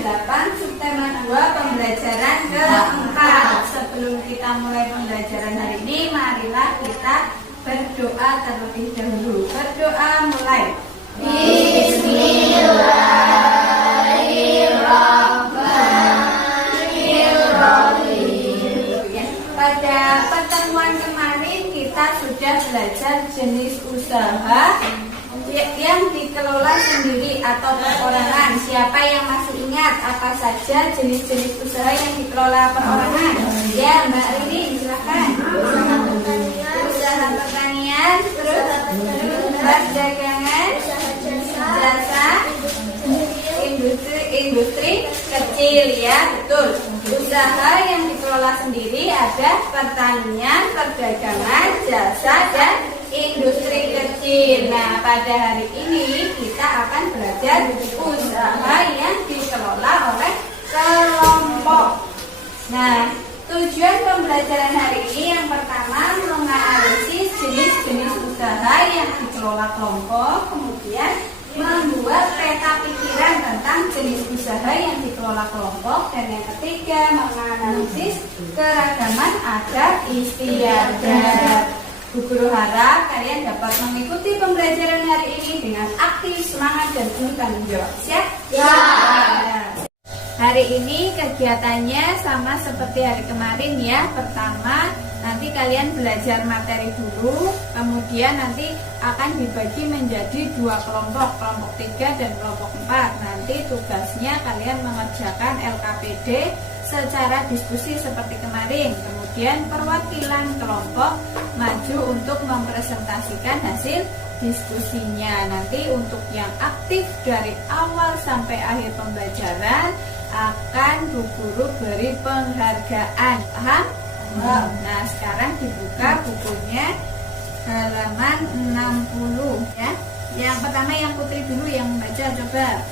8 subtema 2 pembelajaran keempat. Sebelum kita mulai pembelajaran hari ini, marilah kita berdoa terlebih dahulu. Berdoa mulai. Bismillahirrahmanirrahim. Pada pertemuan kemarin kita sudah belajar jenis usaha yang dikelola sendiri atau perorangan. Siapa yang masih ingat apa saja jenis-jenis usaha yang dikelola perorangan? Ya, Mbak Rini, silakan. Usaha pertanian, terus perdagangan, jasa, industri kecil, ya, betul. Usaha yang dikelola sendiri ada pertanian, perdagangan, jasa, dan industri kecil. Nah, pada hari ini kita akan belajar usaha yang dikelola oleh kelompok. Nah, tujuan pembelajaran hari ini yang pertama menganalisis jenis-jenis usaha yang dikelola kelompok, kemudian membuat peta pikiran tentang jenis usaha yang dikelola kelompok, dan yang ketiga menganalisis keragaman adat istiadat. Bu Guru harap kalian dapat mengikuti pembelajaran hari ini dengan aktif, semangat, dan penuh tanggung jawab. Siap? Ya. Hari ini kegiatannya sama seperti hari kemarin, ya. Pertama, nanti kalian belajar materi dulu, kemudian nanti akan dibagi menjadi 2 kelompok, kelompok 3 dan kelompok 4. Nanti tugasnya kalian mengerjakan LKPD secara diskusi seperti kemarin. Kemudian perwakilan kelompok maju untuk mempresentasikan hasil diskusinya. Nanti untuk yang aktif dari awal sampai akhir pembelajaran akan Bu Guru beri penghargaan. Paham? Nah, sekarang dibuka bukunya halaman 60, ya. Yang pertama yang Putri dulu yang membaca, coba.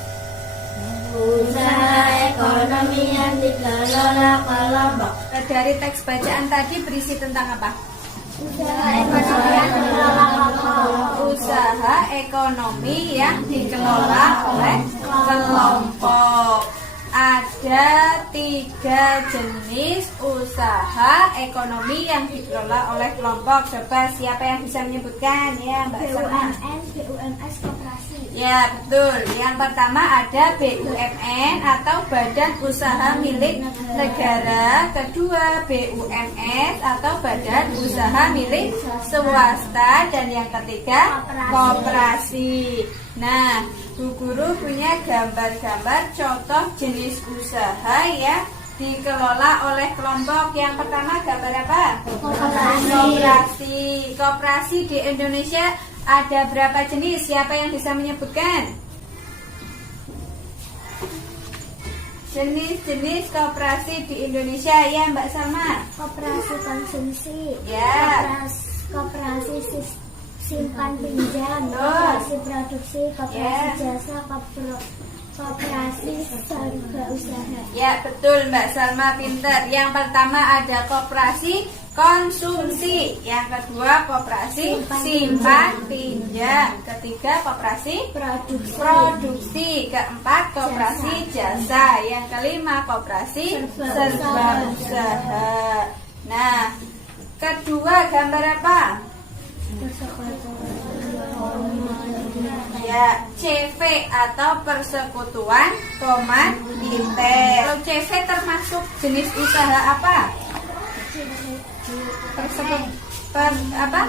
Usaha ekonomi yang dikelola kelompok. Dari teks bacaan tadi berisi tentang apa? Usaha ekonomi yang dikelola kelompok. Usaha ekonomi yang dikelola oleh kelompok. Ada 3 jenis usaha ekonomi yang dikelola oleh kelompok. Coba siapa yang bisa menyebutkan? Ya, Mbak Salma. BUMN, BUMS, koperasi. Ya, betul. Yang pertama ada BUMN atau Badan Usaha Milik Negara. Kedua BUMS atau Badan Usaha Milik Swasta. Dan yang ketiga koperasi. Nah, Bu Guru punya gambar-gambar contoh jenis usaha yang dikelola oleh kelompok. Yang pertama gambar apa? Koperasi. Koperasi di Indonesia ada berapa jenis? Siapa yang bisa menyebutkan? Jenis-jenis koperasi di Indonesia, ya, Mbak Salma. Koperasi konsumsi. Ya. Koperasi simpan pinjam, Betul. koperasi produksi, koperasi jasa, koperasi serba usaha. Ya, betul, Mbak Salma, pinter. Yang pertama ada koperasi konsumsi, yang kedua koperasi simpan pinjam, ketiga koperasi produksi, keempat koperasi jasa, yang kelima koperasi serba usaha. Nah, kedua gambar apa? Ya, CV atau persekutuan komanditer. Kalau CV termasuk jenis usaha apa?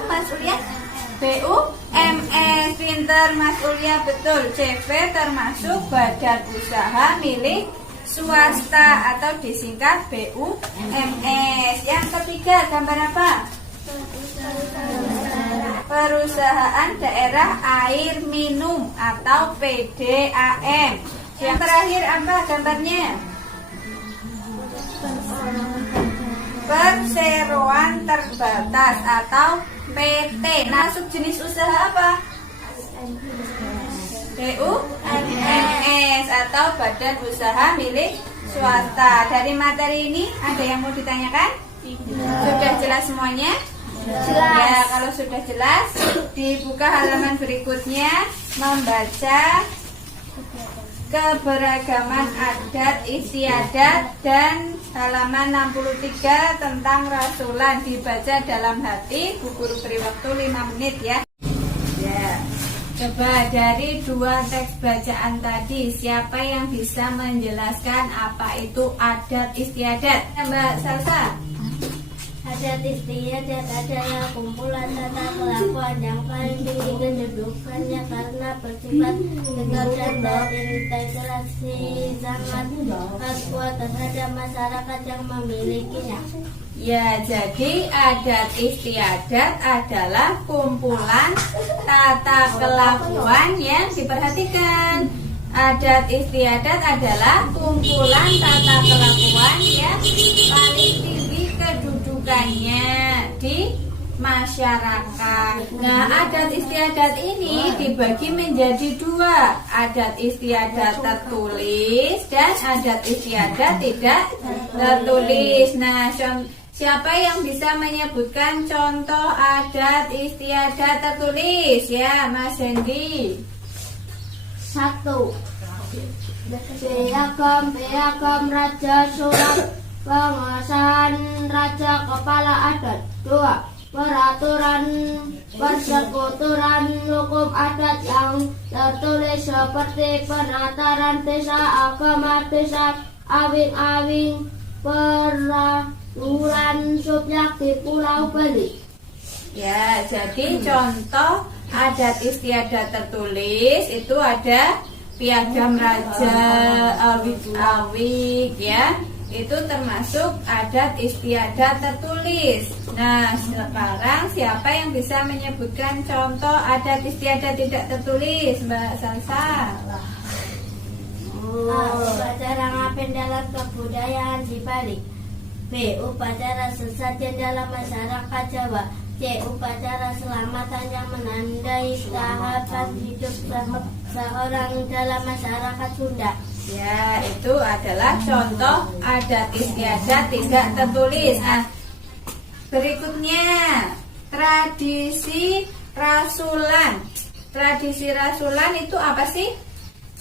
Mas Ulia? BUMS. Pinter Mas Ulia, betul. CV termasuk badan usaha milik swasta atau disingkat BUMS. Yang ketiga gambar apa? Perusahaan Daerah Air Minum atau PDAM. Yang terakhir apa gambarnya? Perseroan Terbatas atau PT. Masuk jenis usaha apa? BUMS atau Badan Usaha Milik Swasta. Dari materi ini ada yang mau ditanyakan? Sudah jelas semuanya? Jelas. Ya, kalau sudah jelas, dibuka halaman berikutnya membaca keberagaman adat istiadat, dan halaman 63 tentang rasulan dibaca dalam hati. Bu Guru beri waktu 5 menit ya. Ya. Coba dari dua teks bacaan tadi, siapa yang bisa menjelaskan apa itu adat istiadat? Mbak Salsa. Adat istiadat adalah kumpulan tata kelakuan yang paling tinggi kedudukannya karena bersifat tegas dan berintegrasi sangat kuat terhadap masyarakat yang memilikinya. Ya, jadi adat istiadat adalah kumpulan tata kelakuan yang diperhatikan. Adat istiadat adalah kumpulan tata kelakuan yang paling tinggi kedudukannya di masyarakat. Nah, adat istiadat ini dibagi menjadi dua, adat istiadat tertulis dan adat istiadat tidak tertulis. Nah, siapa yang bisa menyebutkan contoh adat istiadat tertulis? Ya, Mas Hendi. 1. Piagam Raja Surat pengesahan Raja Kepala Adat. 2. Peraturan persekuturan hukum adat yang tertulis seperti penataran desa, agama desa, awing-awing, peraturan subjek di Pulau Bali. Ya, jadi contoh adat istiadat tertulis itu ada piagam Raja, awik-awik ya. Itu termasuk adat istiadat tertulis. Nah, sekarang siapa yang bisa menyebutkan contoh adat istiadat tidak tertulis, Mbak Salsa? Upacara ngapen dalam kebudayaan di Bali. B. Upacara sesajen dalam masyarakat Jawa. C. Upacara selamatan yang menandai tahapan hidup seorang dalam masyarakat Sunda. Ya, itu adalah contoh adat istiadat tidak tertulis. Nah, berikutnya tradisi rasulan. Tradisi rasulan itu apa sih?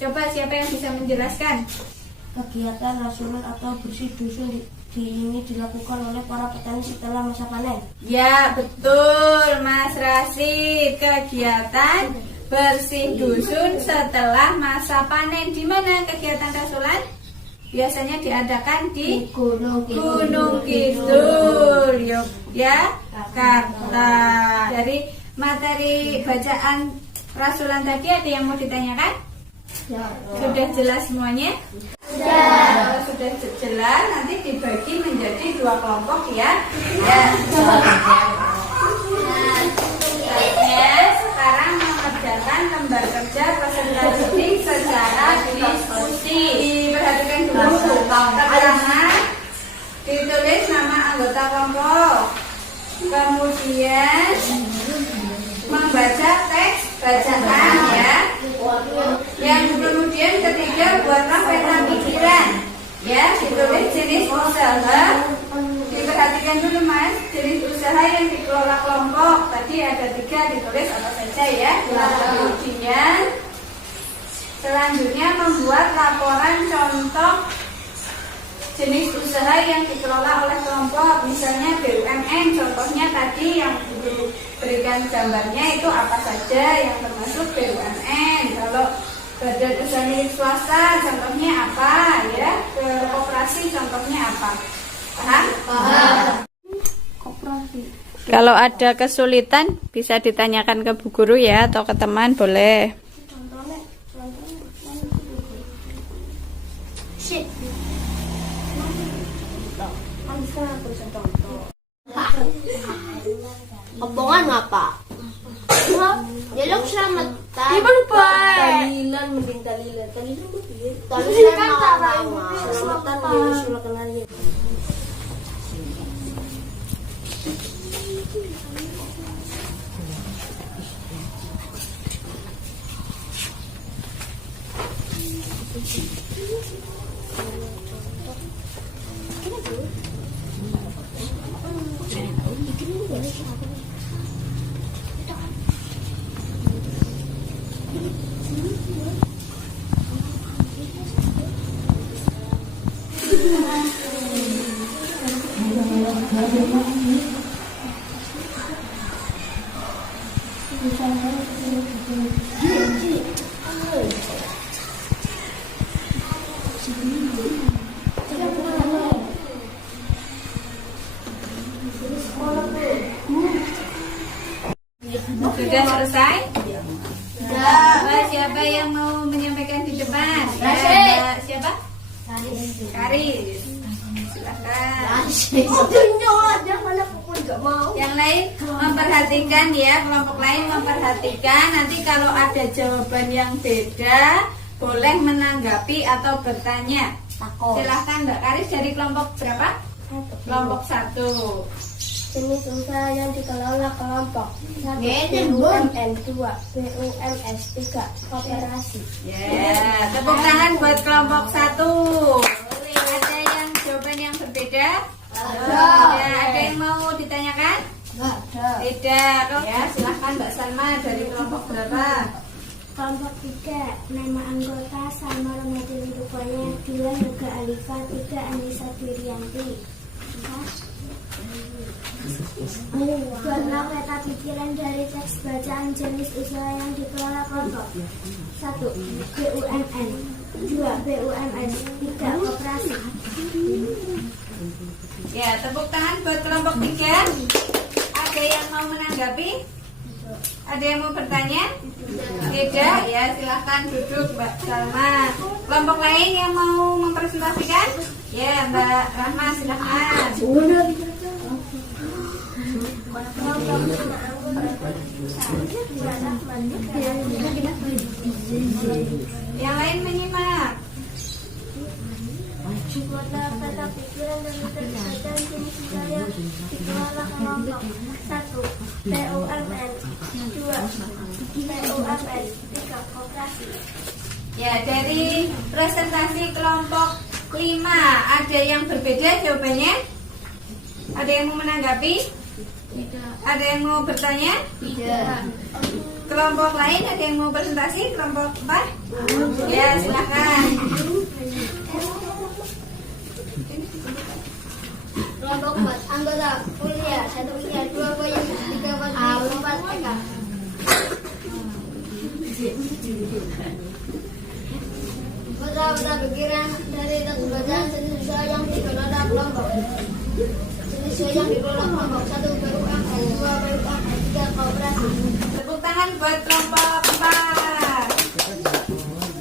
Coba siapa yang bisa menjelaskan? Kegiatan rasulan atau bersih dusun ini dilakukan oleh para petani setelah masa panen. Ya, betul Mas Rasid. Kegiatan bersih dusun setelah masa panen. Di mana kegiatan rasulan? Biasanya diadakan di Gunung Kidul, Yogyakarta. Dari materi bacaan rasulan tadi ada yang mau ditanyakan? Ya. Sudah jelas semuanya? Kalau sudah jelas, nanti dibagi menjadi dua kelompok ya. Sekarang mengerjakan lembar kerja presentasi secara diskusi. Diperhatikan dulu. Pertama, ditulis nama anggota kelompok. Kemudian membaca teks bacaan ya. Yang kemudian ketiga, buatlah peta pikiran. Ya, ditulis jenis usaha. Diperhatikan dulu Mas, jenis usaha yang dikelola kelompok. Tadi ada 3, ditulis apa saja ya. Kemudian selanjutnya membuat laporan contoh jenis usaha yang dikelola oleh kelompok. Misalnya BUMN, contohnya tadi yang berikan gambarnya itu apa saja yang termasuk BUMN. Kalau badan usaha milik swasta contohnya apa ya, koperasi contohnya apa. Paham? Koperasi. Kalau ada kesulitan bisa ditanyakan ke Bu Guru ya, atau ke teman boleh. Kebongan apa? Jaluk selamat. Ibu lupa. Talilan mending talilan. Talilan betul. Talilan mau. Selamatan menyusul kenalnya. Sudah selesai? Siapa yang mau menyampaikan di depan? Siapa? Karis. Silakan. Yang lain memperhatikan ya, kelompok lain memperhatikan. Nanti kalau ada jawaban yang beda, boleh menanggapi atau bertanya. Silahkan Mbak Karis dari kelompok berapa? Kelompok 1. Jenis usaha yang dikelola kelompok 1 BUMN, 2 BUMS, 3 koperasi. Ya, tepuk tangan buat kelompok 1. Ada yang jawaban yang berbeda? Ya, ada yang mau ditanyakan? Tidak. Ya, silahkan Mbak Salma dari kelompok berapa? Kelompok 3, nama anggota Salma Romadhani Rupanya, 2 Yoga Alifa, 3 Anissa Dirianti. Buatlah peta pikiran dari teks bacaan jenis usaha yang dikelola kelompok 1 BUMN, 2 BUMS, 3 koperasi. Ya, tepuk tangan buat kelompok 3. Ada yang mau menanggapi? Ada yang mau bertanya? Tidak? Ya, silahkan duduk Mbak Salma. Kelompok lain yang mau mempresentasikan? Ya, Mbak Rahma, silahkan. Yang lain menyimak. Buatlah peta pikiran dari teks bacaan jenis usaha yang dikelola kelompok 1 BUMN, 2 BUMS, 3 koperasi. Ya, dari presentasi kelompok 5 ada yang berbeda jawabannya? Ada yang mau menanggapi? Tidak. Ada yang mau bertanya? Tidak. Kelompok lain ada yang mau presentasi? Kelompok 4? Ya, silakan. Kelompok 4, anggota kuliah 1 kuliah, 2 bayang, 3 wajib, 4 TK. Peta pikiran dari teks bacaan jenis usaha yang dikelola kelompok. Jenis usaha yang dikelola kelompok 1 BUMN, 2 BUMN, 3 koperasi. Tepuk tangan buat kelompok 4.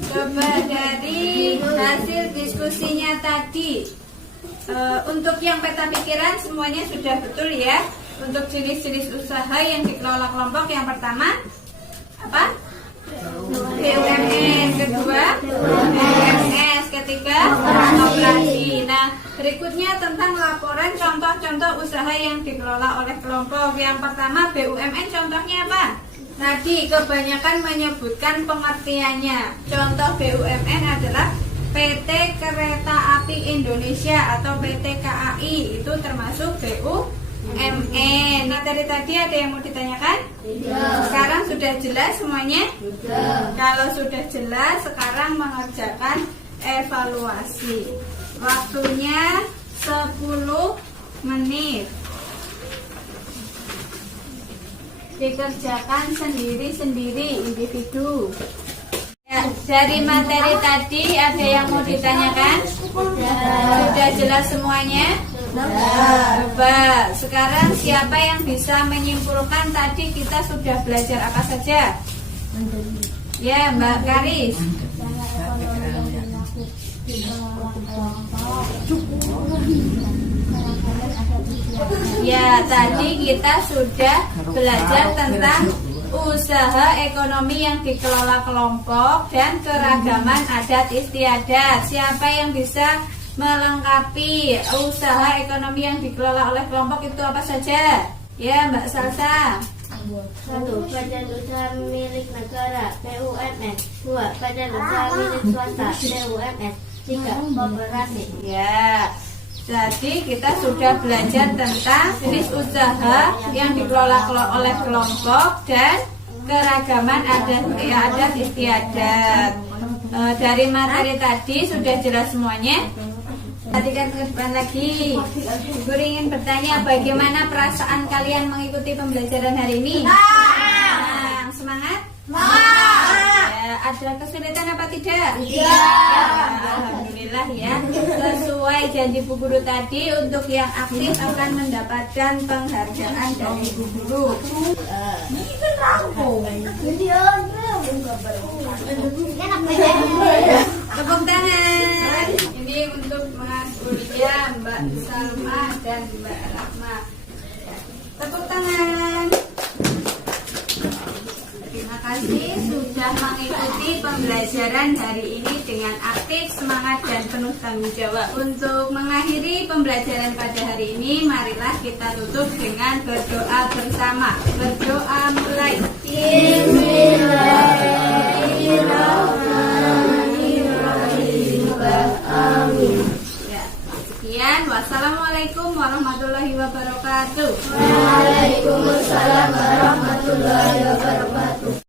Coba dari hasil diskusinya tadi, untuk yang peta pikiran semuanya sudah betul ya. Untuk jenis-jenis usaha yang dikelola kelompok, yang pertama apa? BUMN, kedua BUMS, ketiga koperasi. Nah, berikutnya tentang laporan contoh-contoh usaha yang dikelola oleh kelompok. Yang pertama BUMN, contohnya apa? Tadi kebanyakan menyebutkan pengertiannya. Contoh BUMN adalah PT Kereta Api Indonesia atau PT KAI, itu termasuk BUMN. Nah, dari tadi ada yang mau ditanyakan? Tidak. Sekarang sudah jelas semuanya? Tidak. Kalau sudah jelas, sekarang mengerjakan evaluasi. Waktunya 10 menit. Dikerjakan sendiri-sendiri, individu. Ya, dari materi tadi ada yang mau ditanyakan? Sudah jelas semuanya? Coba sekarang siapa yang bisa menyimpulkan tadi kita sudah belajar apa saja? Ya, Mbak Karis. Ya, tadi kita sudah belajar tentang usaha ekonomi yang dikelola kelompok dan keragaman adat istiadat. Siapa yang bisa melengkapi usaha ekonomi yang dikelola oleh kelompok itu apa saja? Ya, Mbak Salsa. 1. Badan usaha milik negara BUMN, 2. Badan usaha milik swasta BUMS, 3. Koperasi. Ya, jadi kita sudah belajar tentang jenis usaha yang dikelola oleh kelompok dan keragaman adat istiadat. Dari materi tadi sudah jelas semuanya? Perhatikan ke depan lagi. Guru ingin bertanya, bagaimana perasaan kalian mengikuti pembelajaran hari ini? Semangat? Ya, ada kesulitan apa tidak? Alhamdulillah ya. Sesuai janji Bu Guru tadi, untuk yang aktif akan mendapatkan penghargaan dari Bu Guru. Tepuk tangan. Ini untuk Mas Ulia, Mbak Salma, dan Mbak Rahma. Tepuk tangan. Terima kasih sudah mengikuti pembelajaran hari ini dengan aktif, semangat, dan penuh tanggung jawab. Untuk mengakhiri pembelajaran pada hari ini, marilah kita tutup dengan berdoa bersama. Berdoa mulai. Amin. Ya, sekian. Wassalamualaikum warahmatullahi wabarakatuh. Waalaikumsalam warahmatullahi wabarakatuh.